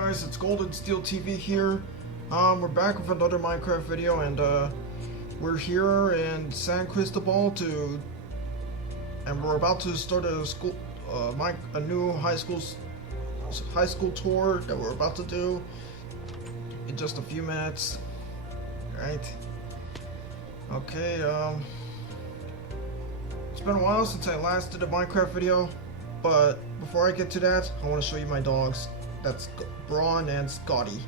guys, it's GoldenSteelTV here. We're back with another Minecraft video, and we're here in San Cristobal and we're about to start a school, a new high school tour that we're about to do in just a few minutes. Right? Okay. It's been a while since I last did a Minecraft video, but before I get to that, I want to show you my dogs. That's Braun and Scotty.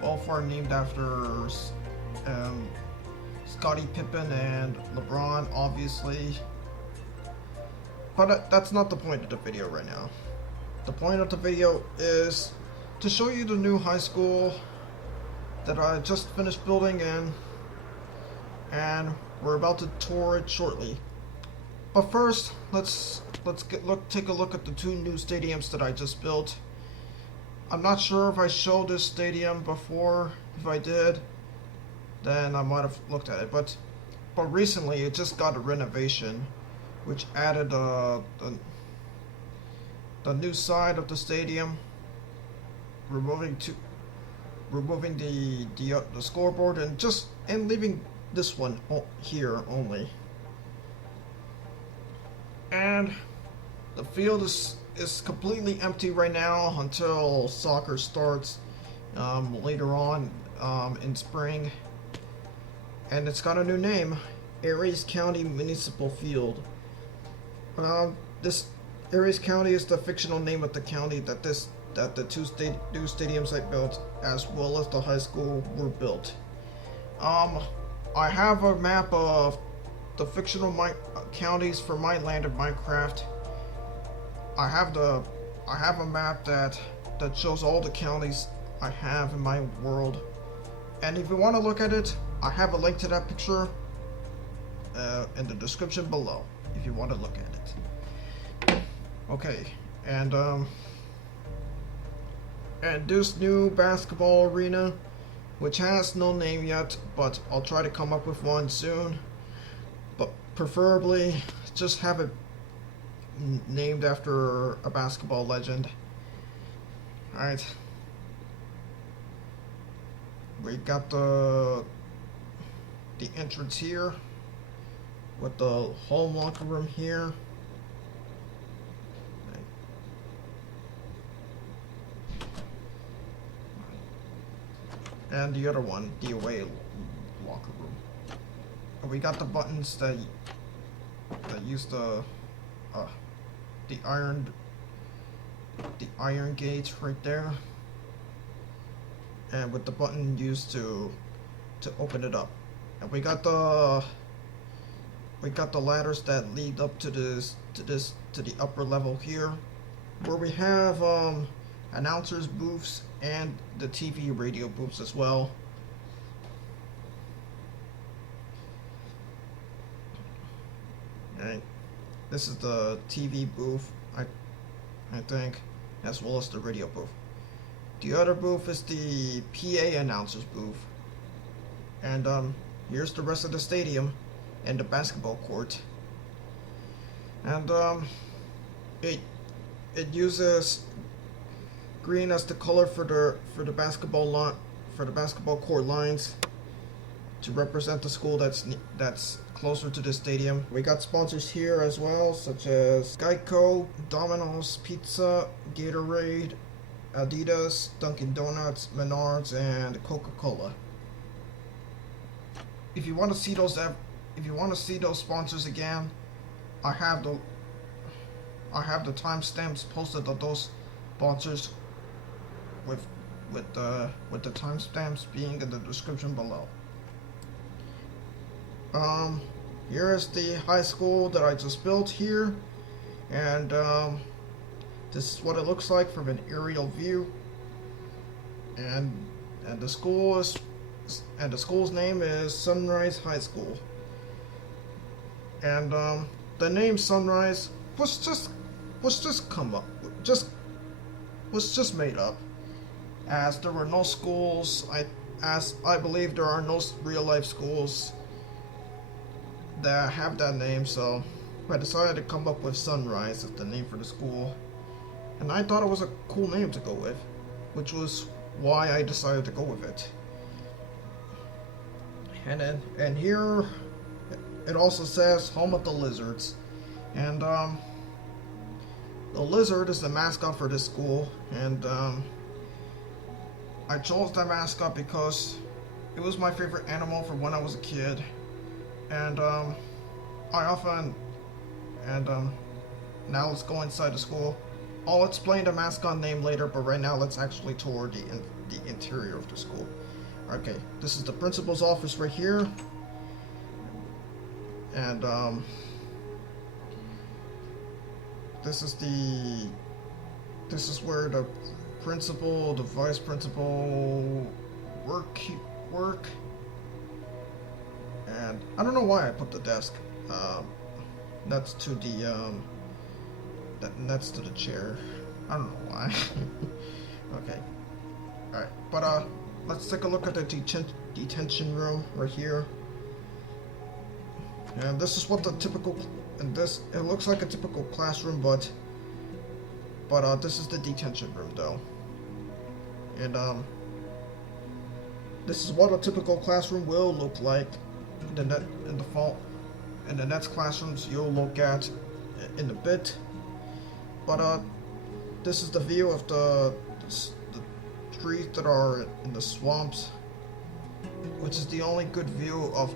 Both are named after Scottie Pippen and LeBron, obviously. But that's not the point of the video right now. The point of the video is to show you the new high school that I just finished building and we're about to tour it shortly. But first, let's take a look at the two new stadiums that I just built. I'm not sure if I showed this stadium before. If I did, then I might have looked at it. But recently, it just got a renovation, which added the new side of the stadium, removing the scoreboard and leaving this one here only. And the field is completely empty right now until soccer starts later on in spring. And it's got a new name, Aries County Municipal Field. This Aries County is the fictional name of the county that the two new stadiums I built, as well as the high school, were built. I have a map of the fictional counties for my land of Minecraft. I have a map that shows all the counties I have in my world, and if you want to look at it, I have a link to that picture in the description below if you want to look at it. Okay, and this new basketball arena, which has no name yet, but I'll try to come up with one soon. But preferably just have it named after a basketball legend. Alright. We got the entrance here with the home locker room here. And the other one, the away locker room. And we got the buttons that use the iron gates right there, and with the button used to open it up. And we got the ladders that lead up to the upper level here, where we have announcers booths and the TV radio booths as well. Alright, this is the TV booth, I think, as well as the radio booth. The other booth is the PA announcers booth. And here's the rest of the stadium and the basketball court. And it uses green as the color for the basketball court lines to represent the school that's closer to the stadium. We got sponsors here as well, such as Geico, Domino's Pizza, Gatorade, Adidas, Dunkin' Donuts, Menards, and Coca-Cola. If you want to see those sponsors again, I have the timestamps posted of those sponsors with the timestamps being in the description below. Here is the high school that I just built here, and this is what it looks like from an aerial view. And the school's name is Sunrise High School. And the name Sunrise was just made up, as there were no schools. I believe there are no real life schools that have that name, so I decided to come up with Sunrise as the name for the school. And I thought it was a cool name to go with. which was why I decided to go with it. And here it also says home of the lizards, and the lizard is the mascot for this school, and I chose that mascot because it was my favorite animal from when I was a kid, and now let's go inside the school. I'll explain the mascot name later, but right now let's actually tour the interior of the school. Okay, this is the principal's office right here, and this is where the principal, the vice principal work, and I don't know why I put the desk next to the chair. I don't know why. Okay, all right, but let's take a look at the detention room right here. And this is what the typical, and this, it looks like a typical classroom, but this is the detention room though. And this is what a typical classroom will look like in the next classrooms you'll look at in a bit. But this is the view of the trees that are in the swamps, which is the only good view of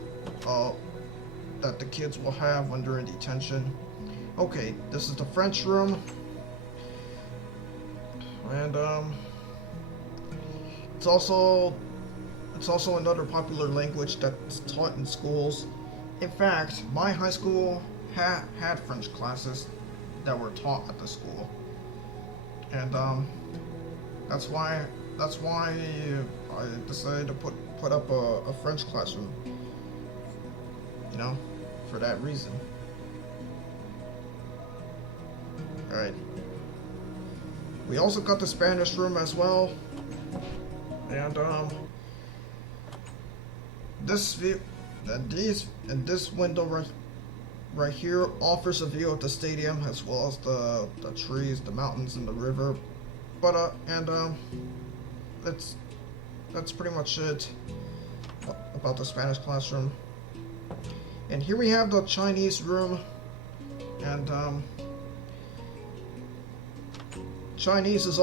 that the kids will have when they're in detention. Okay, this is the French room, and it's also another popular language that's taught in schools. In fact, my high school had French classes that were taught at the school, and that's why I decided to put up a French classroom, you know, for that reason. Alright. We also got the Spanish room as well, and this view, and this window right here offers a view of the stadium as well as the trees, the mountains, and the river. But that's pretty much it about the Spanish classroom. And here we have the Chinese room, and Chinese is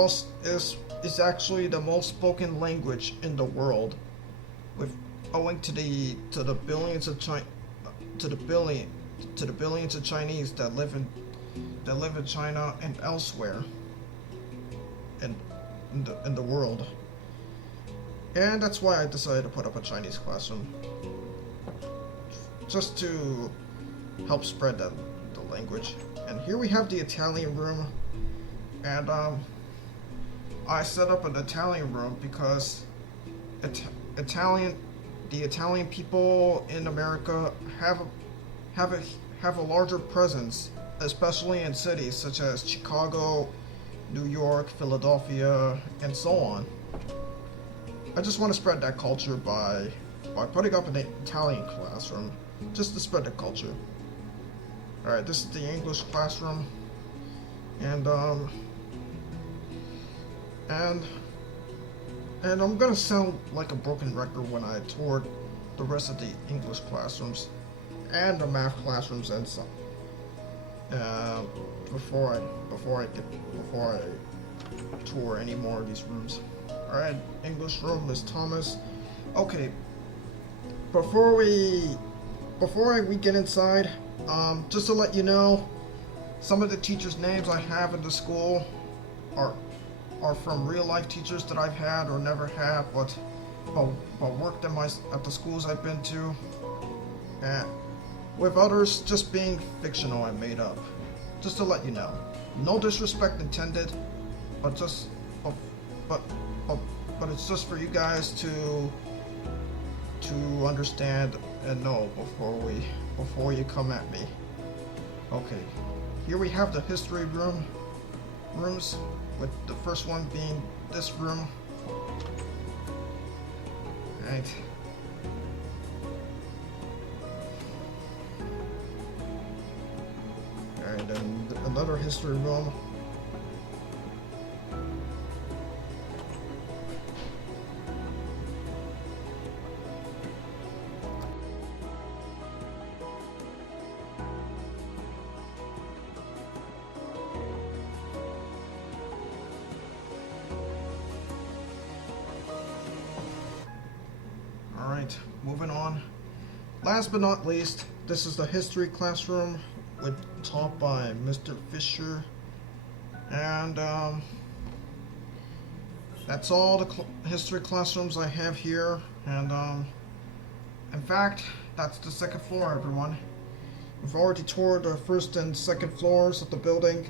actually the most spoken language in the world, owing to the billions of Chinese that live in China and elsewhere in the world. And that's why I decided to put up a Chinese classroom, just to help spread the language. And here we have the Italian room, and I set up an Italian room because the Italian people in America have a larger presence, especially in cities such as Chicago, New York, Philadelphia, and so on. I just want to spread that culture by putting up an Italian classroom, just to spread the culture. Alright, this is the English classroom, and I'm gonna sound like a broken record when I toured the rest of the English classrooms and the math classrooms and some before I tour any more of these rooms. Alright, English room, Miss Thomas. Okay, before we get inside, just to let you know, some of the teachers' names I have in the school are from real life teachers that I've had or never had, but worked at the schools I've been to, and with others just being fictional and made up. Just to let you know, no disrespect intended, but it's just for you guys to understand and know before you come at me. Okay, here we have the history rooms, with the first one being this room. Right. Alright, and another history room. Alright, moving on. Last but not least, this is the history classroom taught by Mr. Fisher. And that's all the history classrooms I have here. And in fact, that's the second floor, everyone. We've already toured the first and second floors of the building.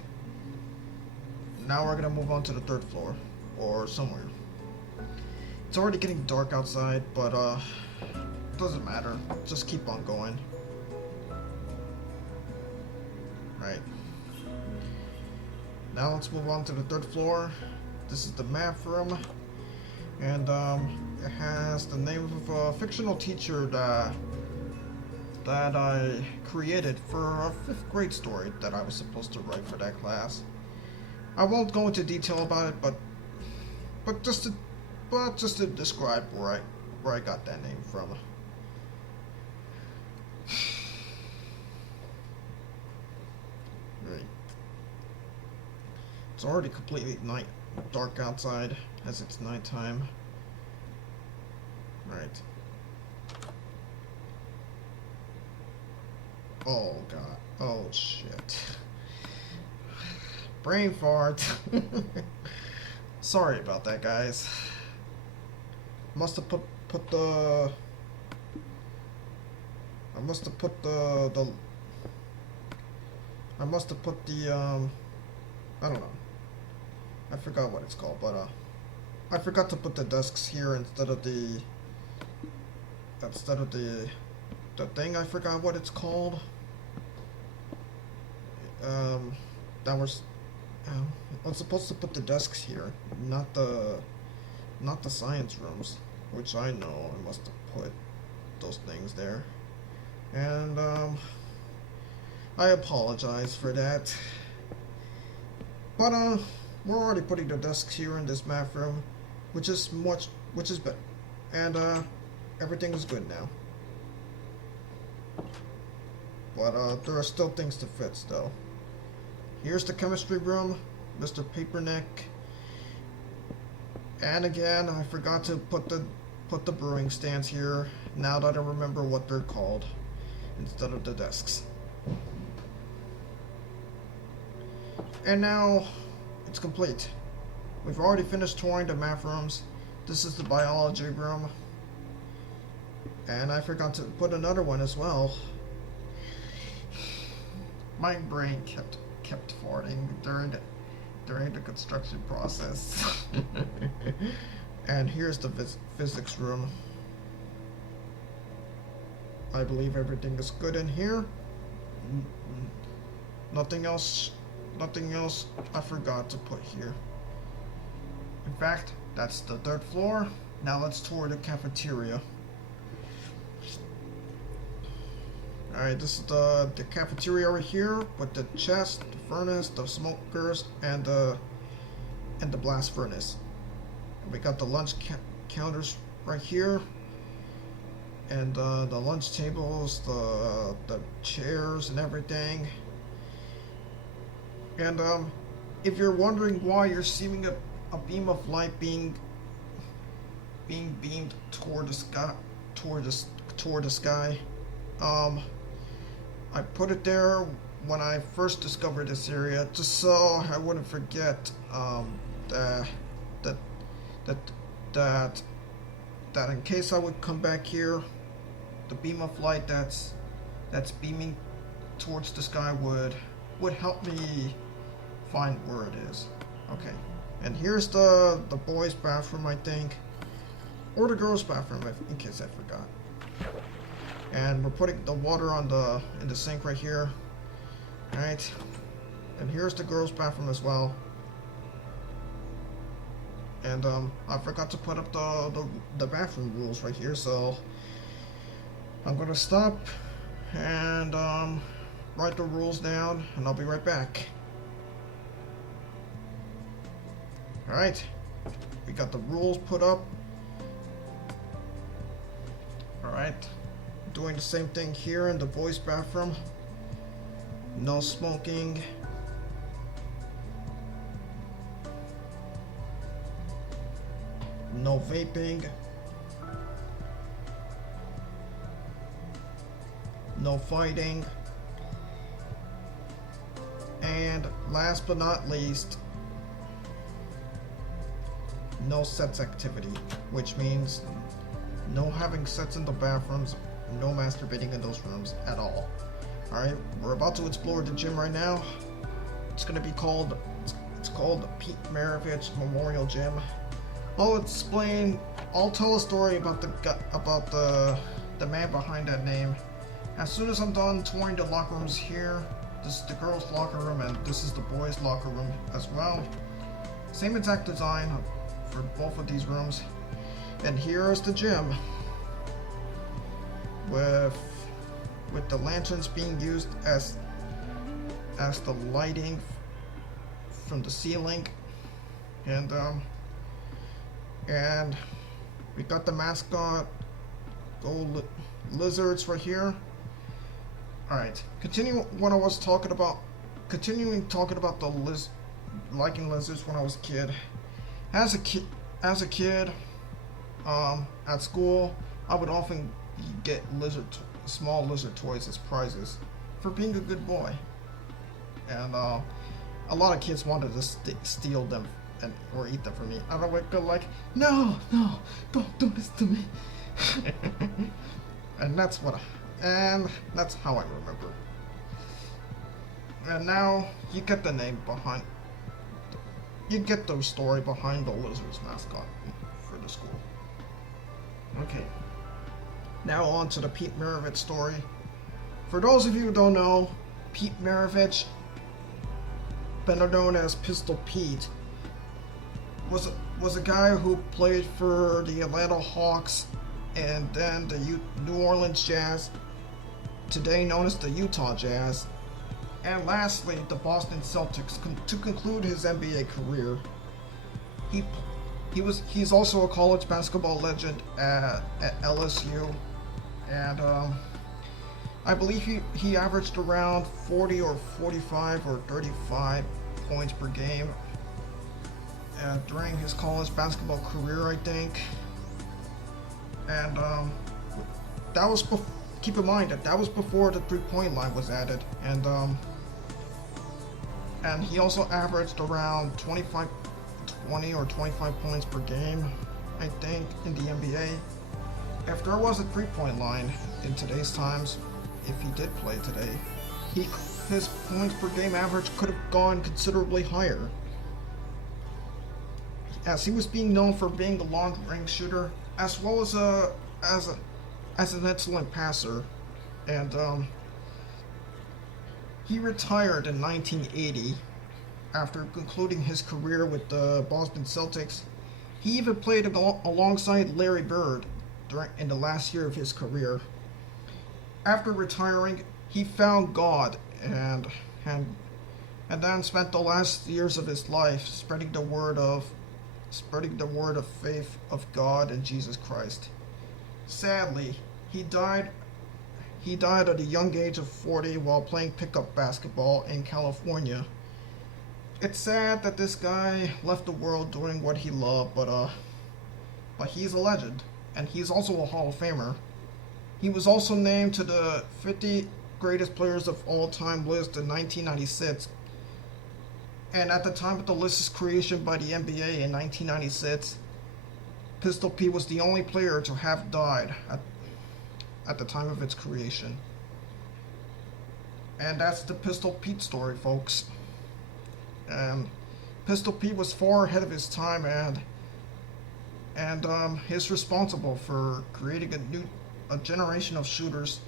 Now we're gonna move on to the third floor, or somewhere. It's already getting dark outside, but doesn't matter. Just keep on going. Right. Now let's move on to the third floor. This is the math room, and it has the name of a fictional teacher that I created for a 5th grade story that I was supposed to write for that class. I won't go into detail about it, but just to describe where I got that name from. Right. It's already completely dark outside as it's nighttime. Right. Oh god. Oh shit. Brain fart. Sorry about that, guys. Must have put the I must have put the I don't know. I forgot what it's called, but I forgot to put the desks here instead of the thing. I forgot what it's called. That was I'm supposed to put the desks here, not the science rooms, which I know I must have put those things there. And I apologize for that. But we're already putting the desks here in this math room, which is better. And everything is good now. But there are still things to fix though. Here's the chemistry room, Mr. Paperneck. And again, I forgot to put the brewing stands here, now that I remember what they're called, instead of the desks. And now, it's complete. We've already finished touring the math rooms. This is the biology room. And I forgot to put another one as well. My brain kept farting during the construction process. And here's the physics room. I believe everything is good in here. Nothing else I forgot to put here. In fact, that's the third floor. Now let's tour the cafeteria. Alright, this is the cafeteria over here with the chest, the furnace, the smokers, and the blast furnace. And we got the lunch counters right here, and the lunch tables, the chairs, and everything. And if you're wondering why you're seeing a beam of light being beamed toward the sky, I put it there when I first discovered this area, just so I wouldn't forget that in case I would come back here, the beam of light that's beaming towards the sky would help me find where it is. Okay, and here's the boys' bathroom, I think, or the girls' bathroom, in case I forgot. And we're putting the water in the sink right here. Alright. And here's the girls' bathroom as well. And I forgot to put up the bathroom rules right here, so I'm gonna stop and write the rules down, and I'll be right back. Alright. We got the rules put up. Alright. Doing the same thing here in the boys' bathroom. No smoking. No vaping. no fighting, and last but not least, no sex activity, which means no having sex in the bathrooms, no masturbating in those rooms at all. Alright, we're about to explore the gym right now. It's gonna be called, it's called the Pete Maravich Memorial Gym. I'll tell a story about the man behind that name. As soon as I'm done touring the locker rooms here, this is the girls' locker room and this is the boys' locker room as well. Same exact design for both of these rooms. And here is the gym with the lanterns being used as the lighting from the ceiling, and we got the mascot gold lizards right here. All right, continuing talking about the liking lizards when I was a kid. As a kid, at school, I would often get small lizard toys as prizes for being a good boy, and a lot of kids wanted to steal them or eat them from me. I would go like, no, don't do this to me. and that's how I remember. And now you get the name behind. You get the story behind the lizard's mascot for the school. Okay. Now on to the Pete Maravich story. For those of you who don't know, Pete Maravich, better known as Pistol Pete, was a guy who played for the Atlanta Hawks and then the New Orleans Jazz, today known as the Utah Jazz, and lastly the Boston Celtics to conclude his NBA career. He's also a college basketball legend at LSU, and I believe he averaged around 40 or 45 or 35 points per game during his college basketball career, I think. And that was keep in mind that was before the three-point line was added, and he also averaged around 20 or 25 points per game, I think, in the NBA. If there was a three-point line in today's times, if he did play today, his points per game average could have gone considerably higher, as he was being known for being a long-range shooter as well as an excellent passer. And he retired in 1980 after concluding his career with the Boston Celtics. He even played alongside Larry Bird in the last year of his career. After retiring, he found God and then spent the last years of his life spreading the word of faith of God and Jesus Christ. Sadly, he died at a young age of 40 while playing pickup basketball in California. It's sad that this guy left the world doing what he loved, but he's a legend, and he's also a Hall of Famer. He was also named to the 50 greatest players of all time list in 1996, and at the time of the list's creation by the NBA in 1996, Pistol Pete was the only player to have died at the time of its creation. And that's the Pistol Pete story, folks. Pistol Pete was far ahead of his time, and he's responsible for creating a generation of shooters,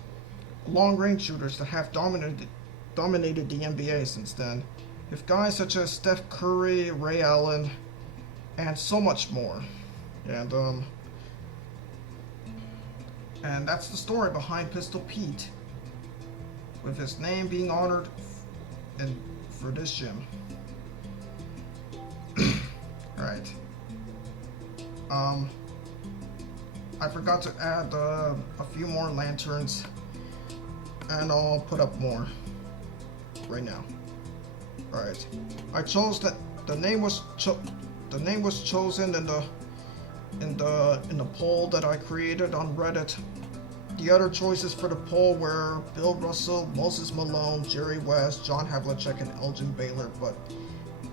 long-range shooters, that have dominated the NBA since then, with guys such as Steph Curry, Ray Allen, and so much more. And that's the story behind Pistol Pete, with his name being honored for this gym. Right. I forgot to add a few more lanterns, and I'll put up more right now. All right. I chose that the name was chosen in the poll that I created on Reddit The other choices for the poll were Bill Russell, Moses Malone, Jerry West, John Havlicek, and Elgin Baylor,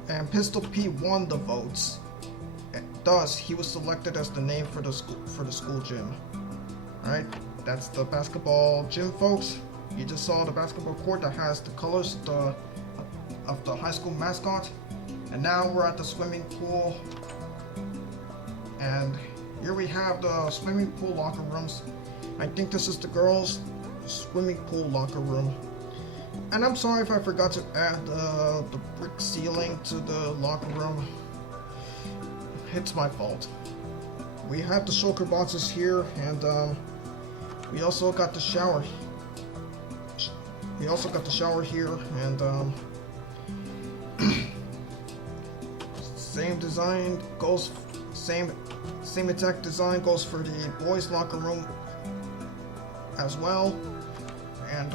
and Pistol Pete won the votes. Thus, he was selected as the name for the school gym. Alright, that's the basketball gym, folks. You just saw the basketball court that has the colors of the high school mascot. And now we're at the swimming pool. And here we have the swimming pool locker rooms. I think this is the girls' swimming pool locker room. And I'm sorry if I forgot to add the brick ceiling to the locker room. It's my fault. We have the shulker boxes here, and we also got the shower. Here, and same design goes. Same exact design goes for the boys' locker room as well, and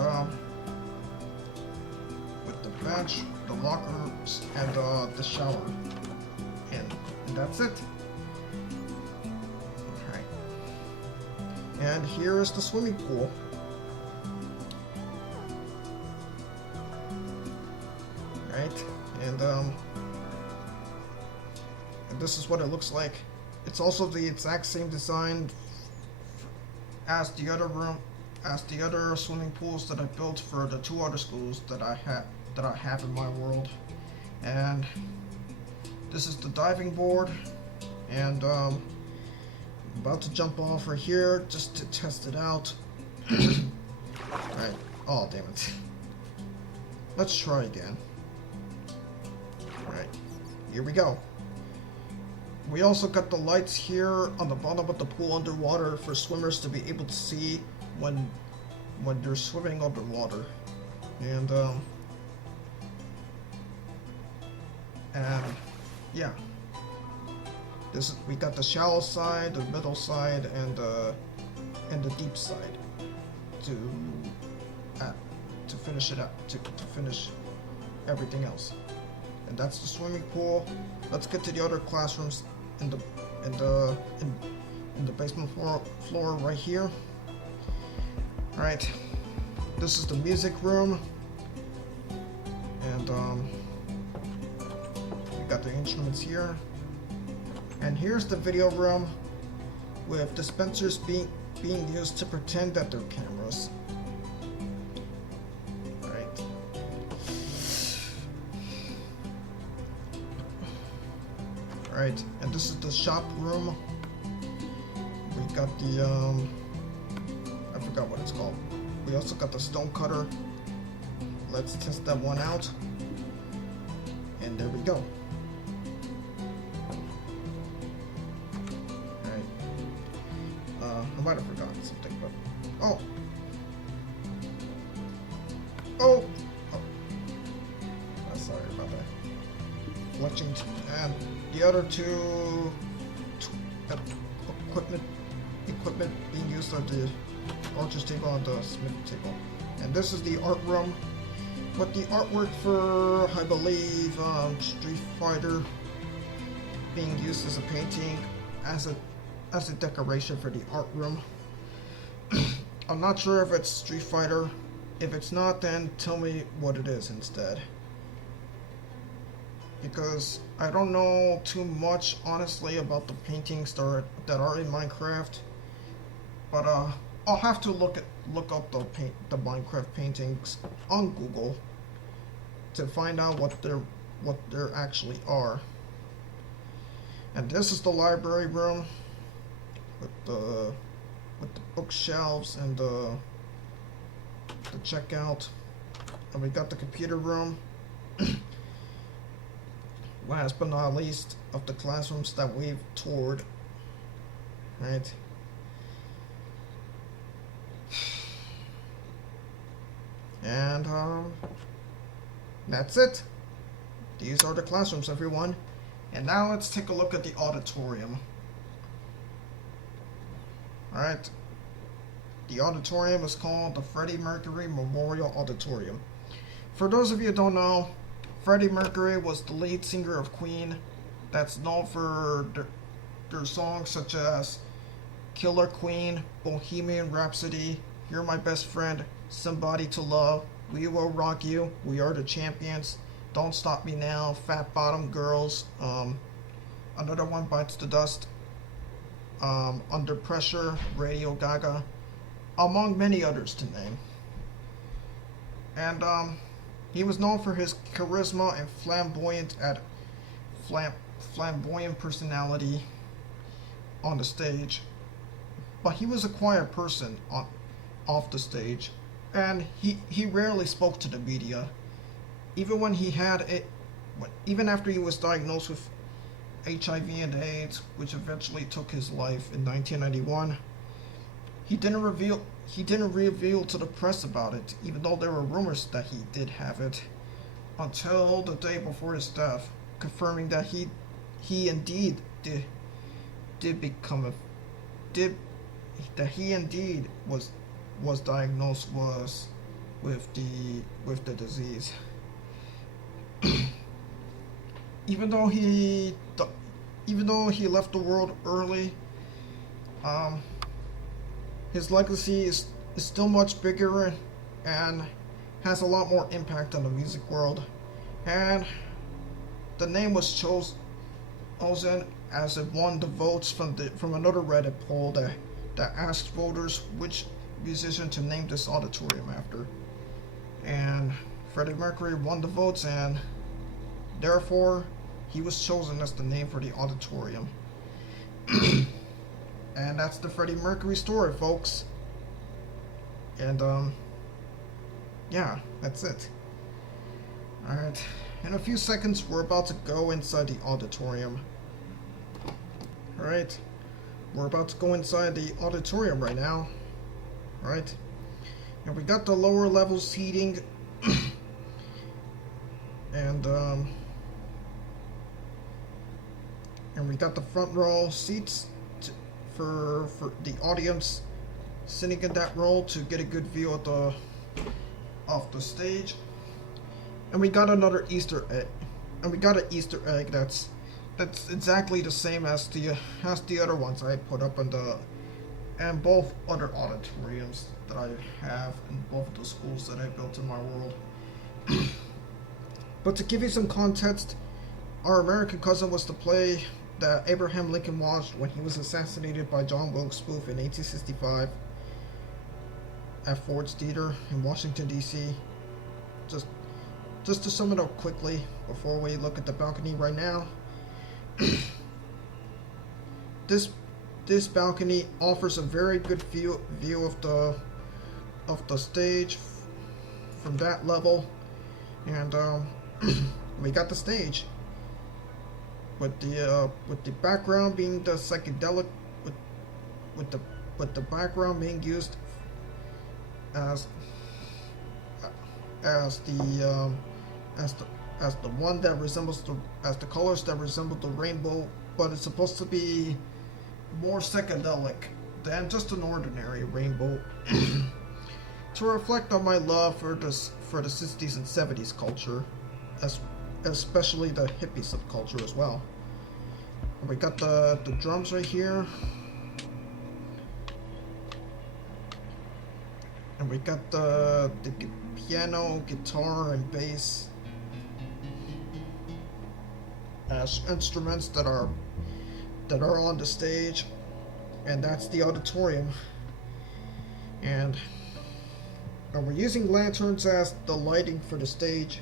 with the bench, the lockers, and the shower, and that's it. Alright. And here is the swimming pool. Right, and this is what it looks like. It's also the exact same design as the other swimming pools that I built for the 2 other schools that I have in my world. And this is the diving board, and I'm about to jump off right here just to test it out. Right. Oh, damn it. Let's try again. Right. Here we go. We also got the lights here on the bottom of the pool underwater for swimmers to be able to see when they're swimming underwater. And yeah. We got the shallow side, the middle side, and the deep side to finish it up, to finish everything else. And that's the swimming pool. Let's get to the other classrooms in the basement floor right here. All right, this is the music room, and we got the instruments here. And here's the video room with dispensers being used to pretend that they're cameras. Right, and this is the shop room. We got the I forgot what it's called. We also got the stone cutter. Let's test that one out. And there we go. Alright. I might have forgotten something, but oh. Sorry about that. Watching and the other two equipment being used are the archer's table and the smith table. And this is the art room with the artwork for, I believe, Street Fighter being used as a painting, as a decoration for the art room. I'm not sure if it's Street Fighter. If it's not, then tell me what it is instead. Because I don't know too much, honestly, about the paintings that are in Minecraft. But I'll have to look up the Minecraft paintings on Google to find out what they actually are. And this is the library room with the bookshelves and the checkout. And we got the computer room. Last but not least, of the classrooms that we've toured, right? And that's it. These are the classrooms, everyone. And now let's take a look at the auditorium. Alright. The auditorium is called the Freddie Mercury Memorial Auditorium. For those of you who don't know, Freddie Mercury was the lead singer of Queen, that's known for their songs such as Killer Queen, Bohemian Rhapsody, You're My Best Friend, Somebody to Love, We Will Rock You, We Are the Champions, Don't Stop Me Now, Fat Bottom Girls, Another One Bites the Dust, Under Pressure, Radio Gaga, among many others to name. And he was known for his charisma and flamboyant personality on the stage, but he was a quiet person off the stage, and he rarely spoke to the media. Even when he had it, even after he was diagnosed with HIV and AIDS, which eventually took his life in 1991, he didn't reveal to the press about it, even though there were rumors that he did have it, until the day before his death, confirming that he indeed was diagnosed with the disease. Even though he left the world early, his legacy is still much bigger and has a lot more impact on the music world. And the name was chosen as it won the votes from another Reddit poll that asked voters which musician to name this auditorium after. And Freddie Mercury won the votes, and therefore he was chosen as the name for the auditorium. And that's the Freddie Mercury story, folks. And yeah, that's it. Alright, in a few seconds we're about to go inside the auditorium. Alright, we're about to go inside the auditorium right now. Right, and we got the lower level seating. And we got the front row seats for the audience sitting in that row to get a good view of the stage. And we got another Easter egg, and we got an Easter egg that's exactly the same as the other ones I put up and both other auditoriums that I have in both of the schools that I built in my world. But to give you some context, our American Cousin was the play that Abraham Lincoln watched when he was assassinated by John Wilkes Booth in 1865 at Ford's Theater in Washington, D.C. Just to sum it up quickly before we look at the balcony right now. This balcony offers a very good view of the stage from that level, and we got the stage with the background being the psychedelic, with the background being used as the one that resembles the colors that resemble the rainbow, but it's supposed to be more psychedelic than just an ordinary rainbow. To reflect on my love for the 60s and 70s culture, especially the hippie subculture as well. We got the drums right here, and we got the piano, guitar, and bass as instruments that are on the stage, and that's the auditorium. And we're using lanterns as the lighting for the stage,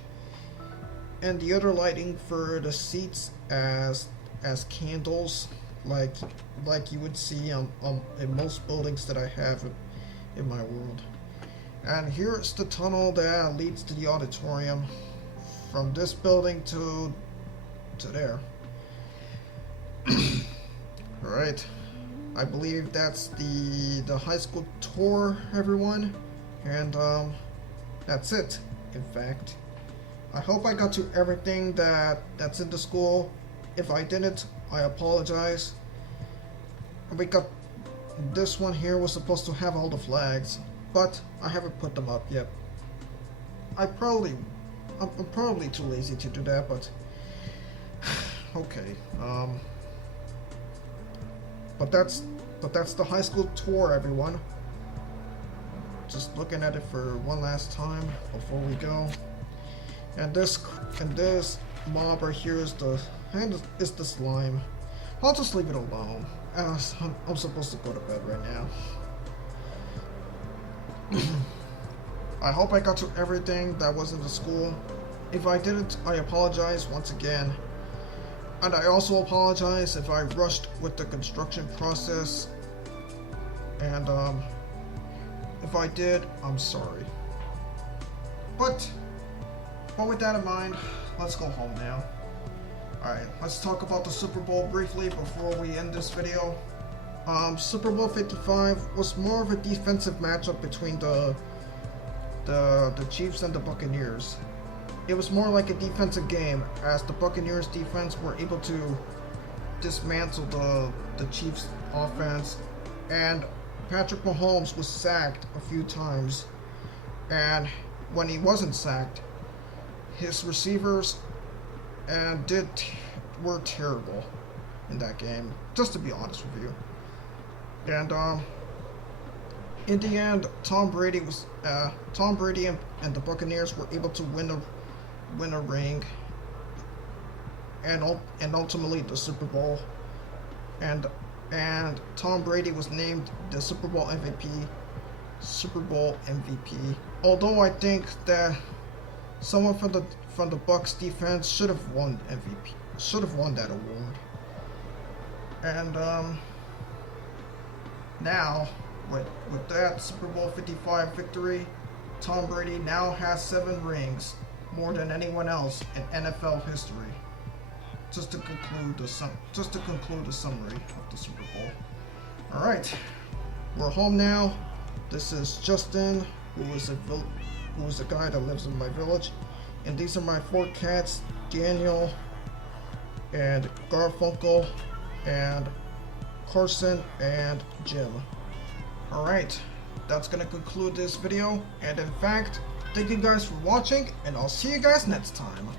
and the other lighting for the seats as candles, like you would see in most buildings that I have in my world. And here's the tunnel that leads to the auditorium from this building to there. Alright, I believe that's the high school tour, everyone, and that's it, in fact. I hope I got to everything that's in the school. If I didn't, I apologize. And we got this one here was supposed to have all the flags, but I haven't put them up yet. I'm probably too lazy to do that, but okay. But that's But that's the high school tour, everyone. Just looking at it for one last time before we go. And this mob right here is the slime. I'll just leave it alone. I'm supposed to go to bed right now. I hope I got to everything that was in the school. If I didn't, I apologize once again. And I also apologize if I rushed with the construction process. And if I did, I'm sorry. But with that in mind, let's go home now. Alright, let's talk about the Super Bowl briefly before we end this video. Super Bowl 55 was more of a defensive matchup between the Chiefs and the Buccaneers. It was more like a defensive game, as the Buccaneers defense were able to dismantle the Chiefs offense, and Patrick Mahomes was sacked a few times, and when he wasn't sacked, his receivers were terrible in that game, just to be honest with you. And in the end, Tom Brady and the Buccaneers were able to win a ring, and ultimately the Super Bowl. And Tom Brady was named the Super Bowl MVP. Although I think that someone from the Bucs defense should have won MVP. Should have won that award. And now with that Super Bowl 55 victory, Tom Brady now has 7 rings, more than anyone else in NFL history. Just to conclude the summary of the Super Bowl. All right, we're home now. This is Justin, who is a guy that lives in my village, and these are my 4 cats: Daniel, and Garfunkel, and Carson, and Jim. All right, that's gonna conclude this video. And in fact, thank you guys for watching, and I'll see you guys next time.